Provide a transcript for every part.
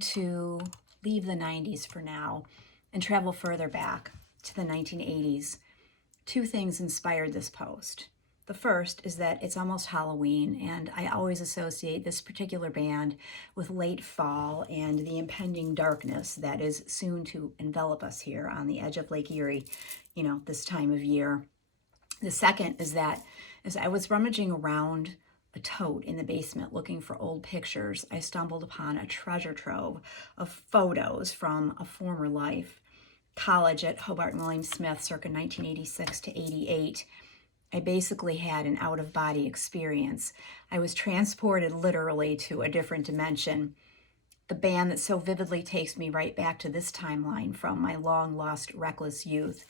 to leave the 90s for now and travel further back to the 1980s. Two things inspired this post. The first is that it's almost Halloween, and I always associate this particular band with late fall and the impending darkness that is soon to envelop us here on the edge of Lake Erie, this time of year. The second is that as I was rummaging around a tote in the basement looking for old pictures, I stumbled upon a treasure trove of photos from a former life. College at Hobart and William Smith circa 1986 to 88. I basically had an out-of-body experience. I was transported literally to a different dimension. The band that so vividly takes me right back to this timeline from my long-lost reckless youth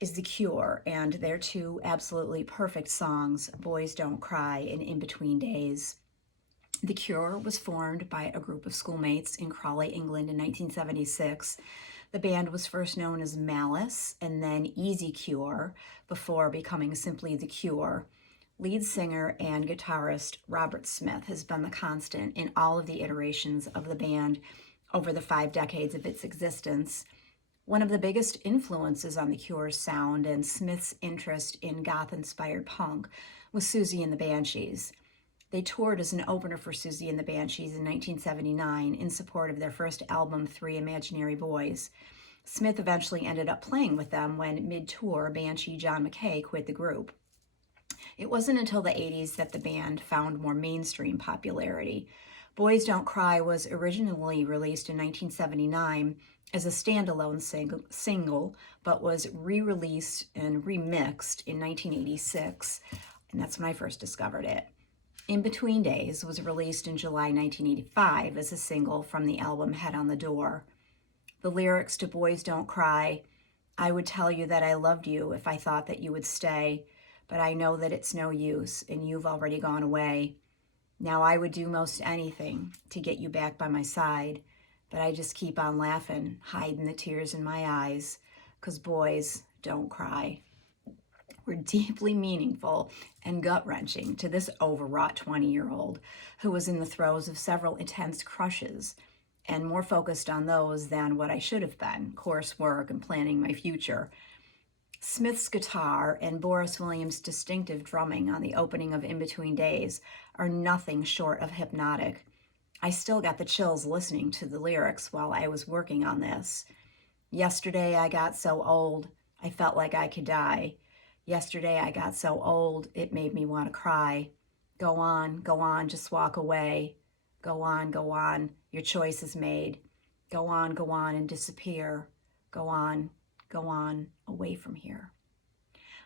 is The Cure, and their two absolutely perfect songs, Boys Don't Cry and In Between Days. The Cure was formed by a group of schoolmates in Crawley, England in 1976. The band was first known as Malice and then Easy Cure before becoming simply The Cure. Lead singer and guitarist Robert Smith has been the constant in all of the iterations of the band over the 5 decades of its existence. One of the biggest influences on The Cure's sound and Smith's interest in goth-inspired punk was Siouxsie and the Banshees. They toured as an opener for Siouxsie and the Banshees in 1979 in support of their first album, Three Imaginary Boys. Smith eventually ended up playing with them when mid-tour Banshee John McKay quit the group. It wasn't until the 80s that the band found more mainstream popularity. Boys Don't Cry was originally released in 1979 as a standalone single, but was re-released and remixed in 1986, and that's when I first discovered it. In Between Days was released in July 1985 as a single from the album Head on the Door. The lyrics to Boys Don't Cry, I would tell you that I loved you if I thought that you would stay, but I know that it's no use and you've already gone away. Now I would do most anything to get you back by my side, but I just keep on laughing, hiding the tears in my eyes, 'cause boys don't cry. Were deeply meaningful and gut-wrenching to this overwrought 20-year-old who was in the throes of several intense crushes and more focused on those than what I should have been, coursework and planning my future. Smith's guitar and Boris Williams' distinctive drumming on the opening of In Between Days are nothing short of hypnotic. I still got the chills listening to the lyrics while I was working on this. Yesterday I got so old, I felt like I could die. Yesterday I got so old, it made me want to cry. Go on, just walk away. Go on, your choice is made. Go on and disappear. Go on, away from here.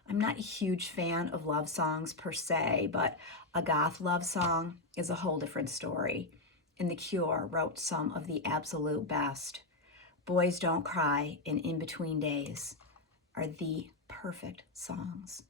I'm not a huge fan of love songs per se, but a goth love song is a whole different story. And The Cure wrote some of the absolute best. Boys Don't Cry and In Between Days are the perfect songs.